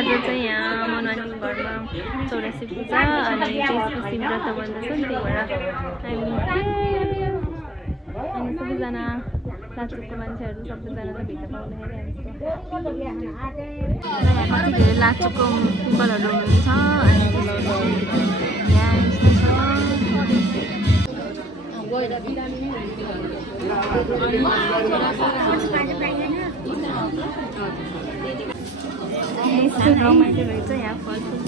आज चाहिँ यहाँ मनाउनु घरमा 84 पूजा अनि त्यसपछि व्रत बन्दैछ नि त्यही भएर हामी सबैजना लाचुकको मान्छेहरू सबैजनालाई भेट्न पाउँदाखेरि यहाँ कति धेरै लाचुकको पिपलहरू हुनुहुन्छ अनि यहाँ यस्तो रमाइलो रहेछ यहाँ फलफुल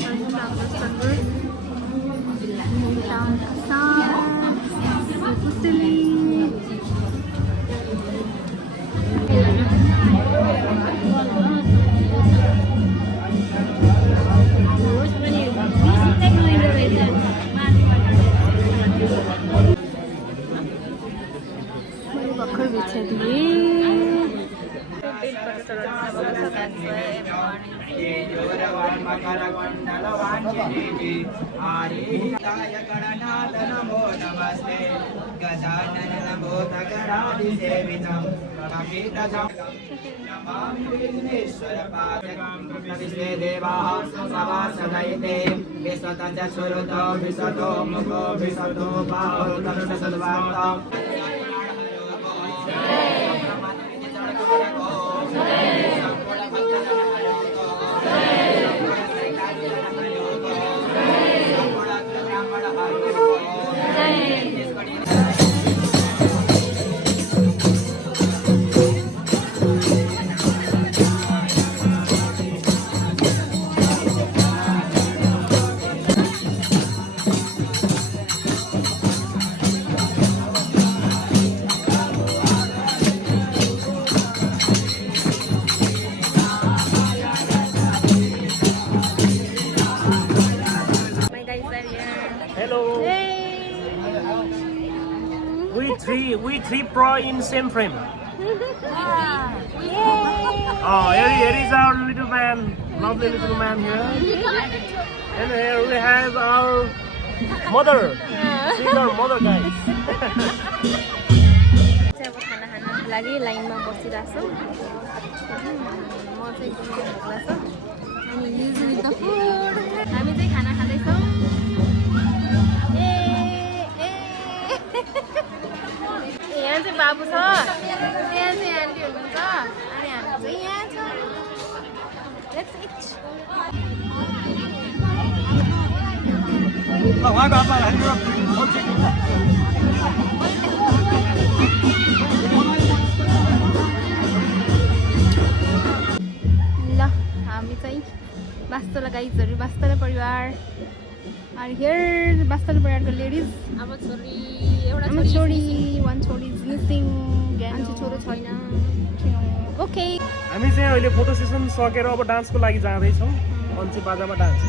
भर्खर बिछादिए We three pro in same frame. Oh, here is our little man, lovely little man here. And here we have our mother. She's our mother, guys. अब खाना खानको लागि लाइनमा बसिरहेको छौँ म चाहिँ एकदमै भोक लाग्छ अनि युजली द फुड हामी चाहिँ खाना खाँदैछौँ यहाँ चाहिँ बाबु छ यहाँ चाहिँ आन्टी हुनुहुन्छ अनि हामी चाहिँ यहाँ छ लेट्स इट ल हामी चाहिँ बास्तोला गाइजहरू बास्तोला परिवार and here बास्तोला परिवारको लेडिज अब छोरी एउटा छोरी वान छोरी इज मिसिङ अनि छोरो छैन ओके हामी चाहिँ अहिले फोटो सेसन सकेर अब डान्सको लागि जाँदैछौँ पञ्चे बाजामा डान्स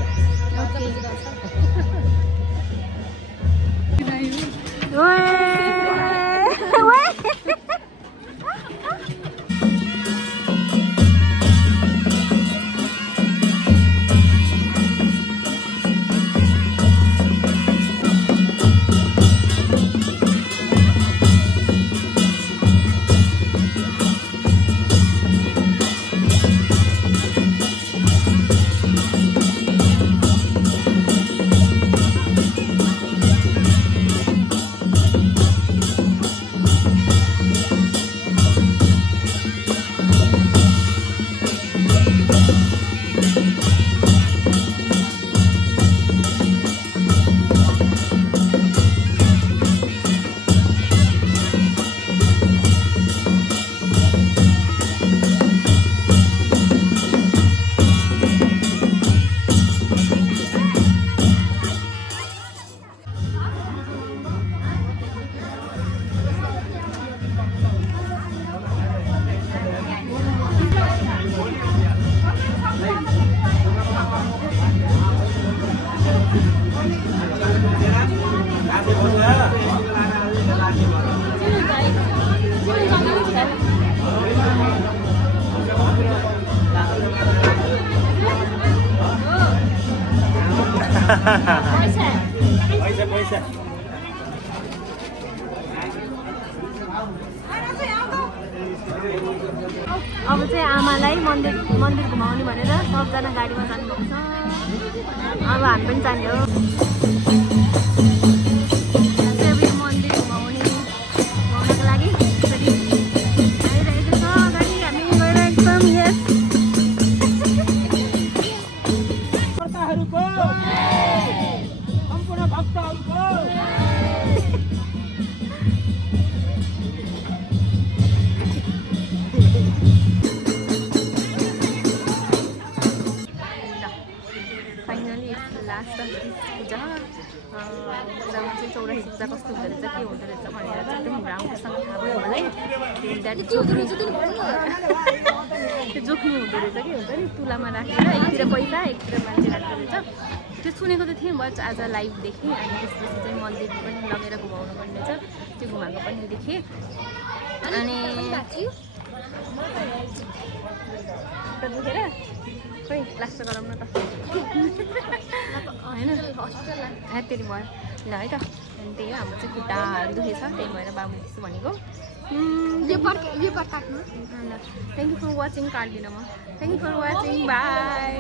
पैसा अब चाहिँ आमालाई मन्दिर घुमाउने भनेर सबजना गाडीमा जानुभएको छ। अब हामी पनि जाने हो मन्दिर घुमाउनको लागि। आइरहेको छ गाडी, हामी गएर एकदम यस सम्पूर्ण भक्तहरूको फाइनली लास्ट पूजा पूजामा चाहिँ 84 पूजा कस्तो हुँदो रहेछ, के हुँदो रहेछ भनेर चाहिँ एकदम राम्रोसँग थाहा भयो मलाई। त्यो जोख्ने हुँदो रहेछ, के हुन्छ नि तुलामा राखेर एकतिर पैसा एकतिर मान्छे राख्दो रहेछ। त्यो सुनेको त थिएँ, बट आज लाइभ देखेँ। अनि त्यसपछि चाहिँ मन्दिर पनि लगेर घुमाउनु पर्ने रहेछ, त्यो घुमाएको पनि देखेँ। अनि दुखेर खोइ प्लास्टर गराउन त होइन ह्याप्पीहरू भयो ल है त। अनि त्यही हो, हाम्रो चाहिँ खुट्टाहरू दुखेछ, त्यही भएर बाबु त्यसो भनेको। थ्याङ्क यू फर वाचिङ, काट्दिनँ म। Thank you for watching, by.